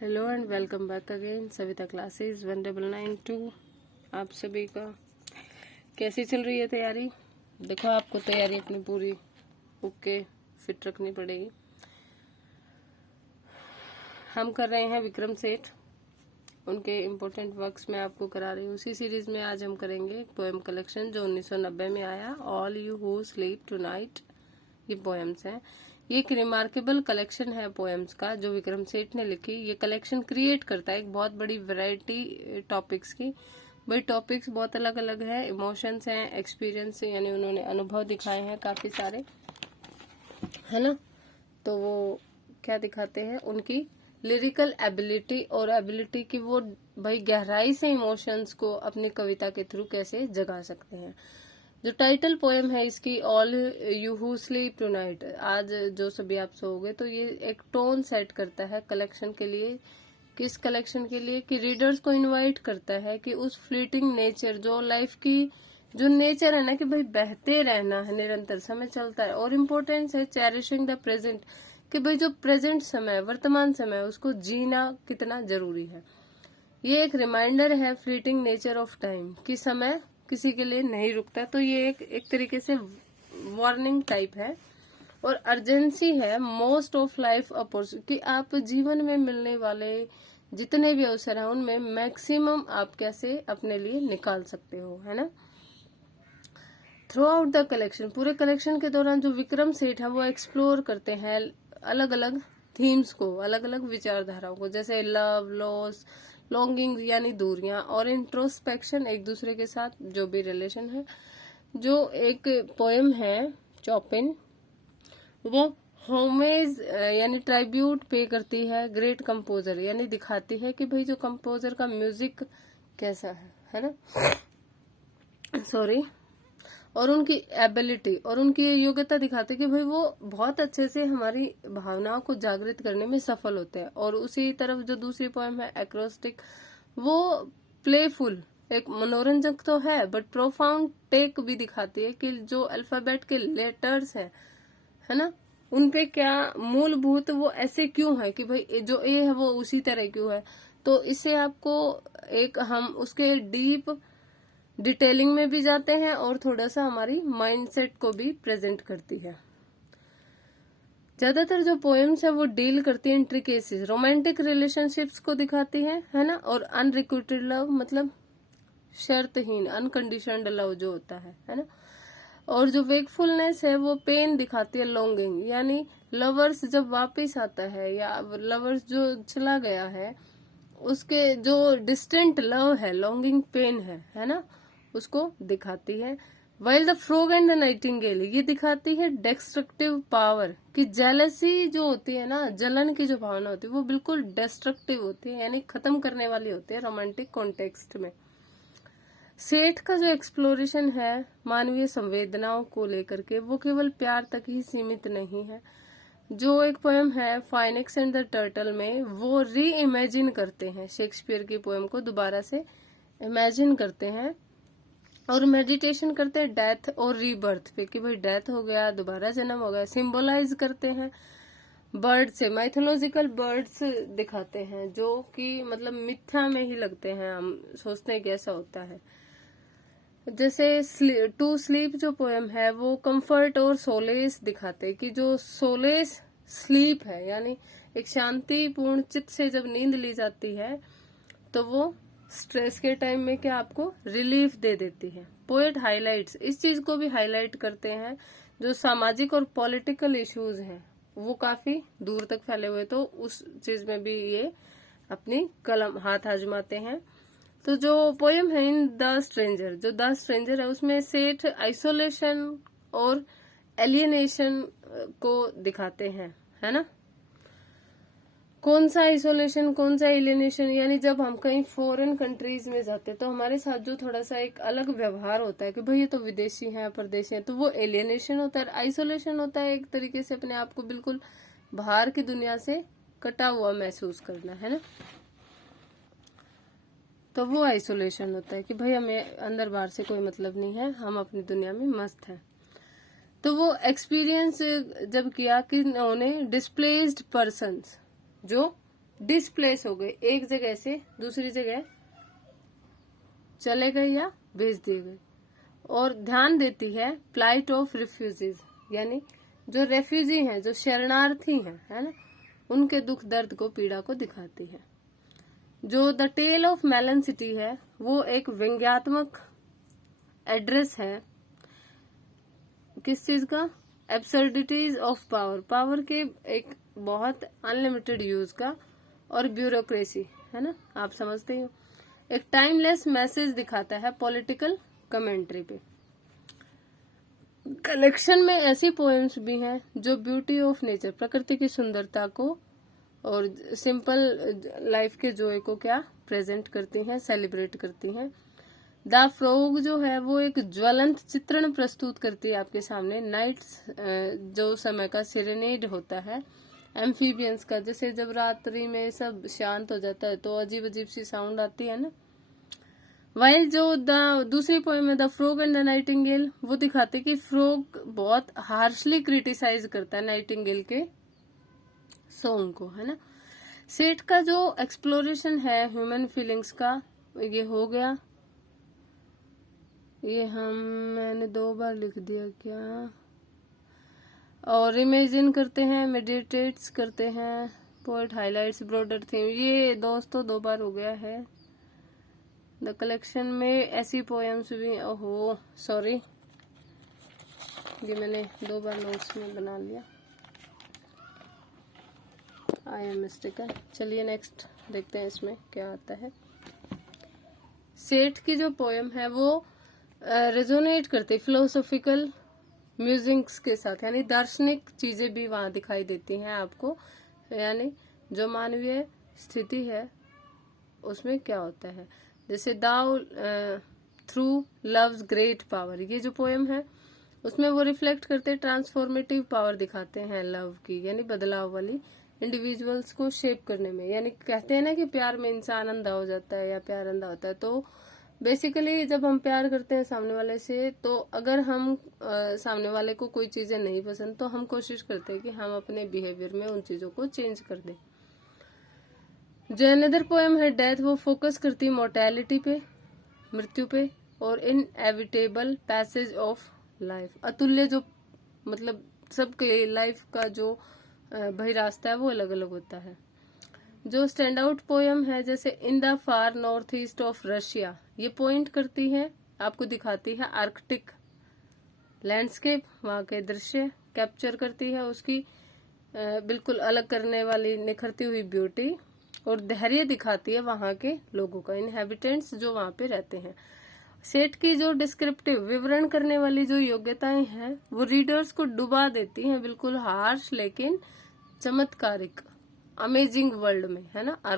Hello and welcome back again Savita classes 1992। आप सभी का कैसी चल रही है तैयारी? देखो, आपको तैयारी अपनी पूरी ओके फिट रखनी पड़ेगी। हम कर रहे हैं विक्रम सेठ, उनके इम्पोर्टेंट वर्क्स में आपको करा रही हूँ। उसी सीरीज में आज हम करेंगे पोएम कलेक्शन जो 1990 में आया, all you who sleep tonight. ये पोएम्स हैं। ये एक रिमार्केबल कलेक्शन है पोएम्स का जो विक्रम सेठ ने लिखी। ये कलेक्शन क्रिएट करता है एक बहुत बड़ी वैरायटी टॉपिक्स की। भाई टॉपिक्स बहुत अलग अलग है, इमोशंस हैं, एक्सपीरियंस यानी उन्होंने अनुभव दिखाए हैं काफी सारे, है ना। तो वो क्या दिखाते हैं, उनकी लिरिकल एबिलिटी और एबिलिटी की वो भाई गहराई से इमोशंस को अपनी कविता के थ्रू कैसे जगा सकते हैं। जो टाइटल पोएम है इसकी, all you who sleep tonight, आज जो सभी आप सोओगे, तो ये एक टोन सेट करता है कलेक्शन के लिए। किस कलेक्शन के लिए? कि रीडर्स को इनवाइट करता है कि उस फ्लीटिंग नेचर, जो लाइफ की जो नेचर है ना, कि भाई बहते रहना है, निरंतर समय चलता है। और इम्पोर्टेंस है चेरिशिंग द प्रेजेंट, कि भाई जो प्रेजेंट समय, वर्तमान समय, उसको जीना कितना जरूरी है। ये एक रिमाइंडर है फ्लीटिंग नेचर ऑफ टाइम, कि समय किसी के लिए नहीं रुकता। तो ये एक तरीके से वार्निंग टाइप है। और अर्जेंसी है मोस्ट ऑफ लाइफ अपॉर्चुनिटी, कि आप जीवन में मिलने वाले जितने भी अवसर हैं उनमें मैक्सिमम आप कैसे अपने लिए निकाल सकते हो, है ना। थ्रू आउट द कलेक्शन, पूरे कलेक्शन के दौरान जो विक्रम सेठ है वो एक्सप्लोर करते हैं अलग अलग थीम्स को, अलग अलग विचारधाराओं को, जैसे लव, लॉस, लॉन्गिंग यानी दूरियां, और इंट्रोस्पेक्शन, एक दूसरे के साथ जो भी रिलेशन है। जो एक पोएम है चॉपिन, वो होमेज यानी ट्राइब्यूट पे करती है ग्रेट कंपोजर, यानी दिखाती है कि भाई जो कंपोजर का म्यूजिक कैसा है ना, सॉरी, और उनकी एबिलिटी और उनकी योग्यता दिखाते कि भाई वो बहुत अच्छे से हमारी भावनाओं को जागृत करने में सफल होते हैं। और उसी तरफ जो दूसरी पोएम है एक्रोस्टिक, वो प्लेफुल, एक मनोरंजक तो है बट प्रोफाउंड टेक भी दिखाती है कि जो अल्फाबेट के लेटर्स हैं, है ना, उनपे क्या मूलभूत वो ऐसे क्यों है, कि भाई जो ए है वो उसी तरह क्यों है। तो इससे आपको एक हम उसके डीप डिटेलिंग में भी जाते हैं और थोड़ा सा हमारी माइंडसेट को भी प्रेजेंट करती है। ज्यादातर जो पोएम्स है वो डील करती है इंट्रिकेसीज, रोमांटिक रिलेशनशिप्स को दिखाती है ना। और अनरिक्विटेड लव, मतलब शर्तहीन, अनकंडीशनड लव जो होता है ना। और जो वेकफुलनेस है वो पेन दिखाती है, लॉन्गिंग, यानी लवर्स जब वापस आता है या लवर्स जो चला गया है उसके जो डिस्टेंट लव है, लॉन्गिंग पेन है ना, उसको दिखाती है। While the frog and the Nightingale, ये दिखाती है डेस्ट्रक्टिव पावर, कि जेलसी जो होती है ना, जलन की जो भावना होती है वो बिल्कुल डेस्ट्रक्टिव होती है, यानी खत्म करने वाली होती है रोमांटिक कॉन्टेक्स्ट में। सेठ का जो एक्सप्लोरेशन है मानवीय संवेदनाओं को लेकर के, वो केवल प्यार तक ही सीमित नहीं है। जो एक पोएम है फाइनिक्स एंड द टर्टल में, वो री इमेजिन करते हैं शेक्सपियर की पोएम को, दोबारा से इमेजिन करते हैं और मेडिटेशन करते हैं डेथ और रीबर्थ पे, कि भाई डेथ हो गया, दोबारा जन्म हो गया। सिंबलाइज करते हैं बर्ड से, माइथोलॉजिकल बर्ड्स दिखाते हैं जो कि मतलब मिथ्या में ही लगते हैं, हम सोचते हैं कि ऐसा होता है। जैसे टू स्लीप जो पोएम है वो कंफर्ट और सोलेस दिखाते हैं, कि जो सोलेस स्लीप है, यानी एक शांतिपूर्ण चित्त से जब नींद ली जाती है तो वो स्ट्रेस के टाइम में क्या आपको रिलीफ दे देती है। पोएट हाइलाइट्स, इस चीज को भी हाईलाइट करते हैं, जो सामाजिक और पॉलिटिकल इश्यूज हैं वो काफी दूर तक फैले हुए, तो उस चीज में भी ये अपनी कलम हाथ आजमाते हैं। तो जो पोएम है इन द स्ट्रेंजर, जो द स्ट्रेंजर है, उसमें सेठ आइसोलेशन और एलियनेशन को दिखाते हैं, है ना। कौन सा आइसोलेशन, कौन सा एलियनेशन, यानी जब हम कहीं फॉरेन कंट्रीज में जाते हैं तो हमारे साथ जो थोड़ा सा एक अलग व्यवहार होता है कि भाई ये तो विदेशी हैं, परदेशी हैं, तो वो एलियनेशन होता है। आइसोलेशन होता है एक तरीके से अपने आप को बिल्कुल बाहर की दुनिया से कटा हुआ महसूस करना, है ना। तो वो आइसोलेशन होता है कि भाई हमें अंदर बाहर से कोई मतलब नहीं है, हम अपनी दुनिया में मस्त हैं। तो वो एक्सपीरियंस जब किया कि उन्होंने डिस्प्लेस्ड पर्सन्स, जो डिस्प्लेस हो गए, एक जगह से दूसरी जगह चले गए या भेज दिए गए। और ध्यान देती है प्लाइट ऑफ रिफ्यूजीज, यानी जो रेफ्यूजी हैं, जो शरणार्थी हैं, है ना, उनके दुख दर्द को, पीड़ा को दिखाती है। जो the tale of melon city है वो एक व्यंग्यात्मक एड्रेस है किस चीज का, एब्सर्डिटीज ऑफ पावर, पावर के एक बहुत अनलिमिटेड यूज का, और ब्यूरोक्रेसी, है ना, आप समझते ही हो। एक टाइमलेस मैसेज दिखाता है पॉलिटिकल कमेंट्री पे। कलेक्शन में ऐसी पोएम्स भी हैं जो ब्यूटी ऑफ नेचर, प्रकृति की सुंदरता को और सिंपल लाइफ के जॉय को क्या प्रेजेंट करती हैं, सेलिब्रेट करती हैं। द फ्रॉग जो है वो एक ज्वलंत चित्रण प्रस्तुत करती है आपके सामने नाइट, जो समय का सिरेनेड होता है एम्फीबियंस का, जैसे जब रात्रि में सब शांत हो जाता है तो अजीब अजीब सी साउंड आती है ना। वाइल जो दूसरी पोएम है the frog and the Nightingale, वो दिखाते कि फ्रॉग बहुत हार्शली क्रिटिसाइज करता है नाइटिंगेल के सॉन्ग को, है ना। सेट का जो एक्सप्लोरेशन है ह्यूमन फीलिंग्स का, ये हो गया। ये मैंने 2 बार लिख दिया क्या, और इमेजिन करते हैं, मेडिटेट्स करते हैं, पोएट हाइलाइट्स ब्रॉडर थीम, ये दोस्तों 2 बार हो गया है। द कलेक्शन में ऐसी पोएम्स भी, ओहो सॉरी, ये मैंने 2 बार नोट्स में बना लिया, आई एम मिस्टेकन। चलिए नेक्स्ट देखते हैं इसमें क्या आता है। सेठ की जो पोएम है वो रेजोनेट करती फिलोसॉफिकल म्यूजिक्स के साथ, यानी दार्शनिक चीजें भी वहां दिखाई देती हैं आपको, यानी जो मानवीय स्थिति है उसमें क्या होता है। जैसे दाउ थ्रू लव्स ग्रेट पावर, ये जो पोएम है उसमें वो रिफ्लेक्ट करते ट्रांसफॉर्मेटिव पावर दिखाते हैं लव की, यानी बदलाव वाली, इंडिविजुअल्स को शेप करने में। यानी कहते हैं ना कि प्यार में इंसान अंधा हो जाता है या प्यार अंधा होता है, तो बेसिकली जब हम प्यार करते हैं सामने वाले से, तो अगर हम सामने वाले को कोई चीजें नहीं पसंद तो हम कोशिश करते हैं कि हम अपने बिहेवियर में उन चीजों को चेंज कर दें। जो अनदर पोएम है डेथ, वो फोकस करती है मोर्टेलिटी पे, मृत्यु पे, और इनएविटेबल पैसेज ऑफ लाइफ, अतुल्य जो मतलब सबके लाइफ का जो भाई रास्ता है वो अलग अलग होता है। जो स्टैंड आउट पोएम है जैसे in the far north east of Russia, ये पॉइंट करती है, आपको दिखाती है आर्कटिक लैंडस्केप, वहां के दृश्य कैप्चर करती है, उसकी बिल्कुल अलग करने वाली निखरती हुई ब्यूटी, और धैर्य दिखाती है वहां के लोगों का, इनहेबिटेंट्स जो वहां पे रहते हैं। सेट की जो डिस्क्रिप्टिव विवरण करने वाली जो योग्यताएं हैं वो रीडर्स को डुबा देती हैं बिल्कुल हार्श लेकिन चमत्कारिक अमेजिंग वर्ल्ड में, है ना।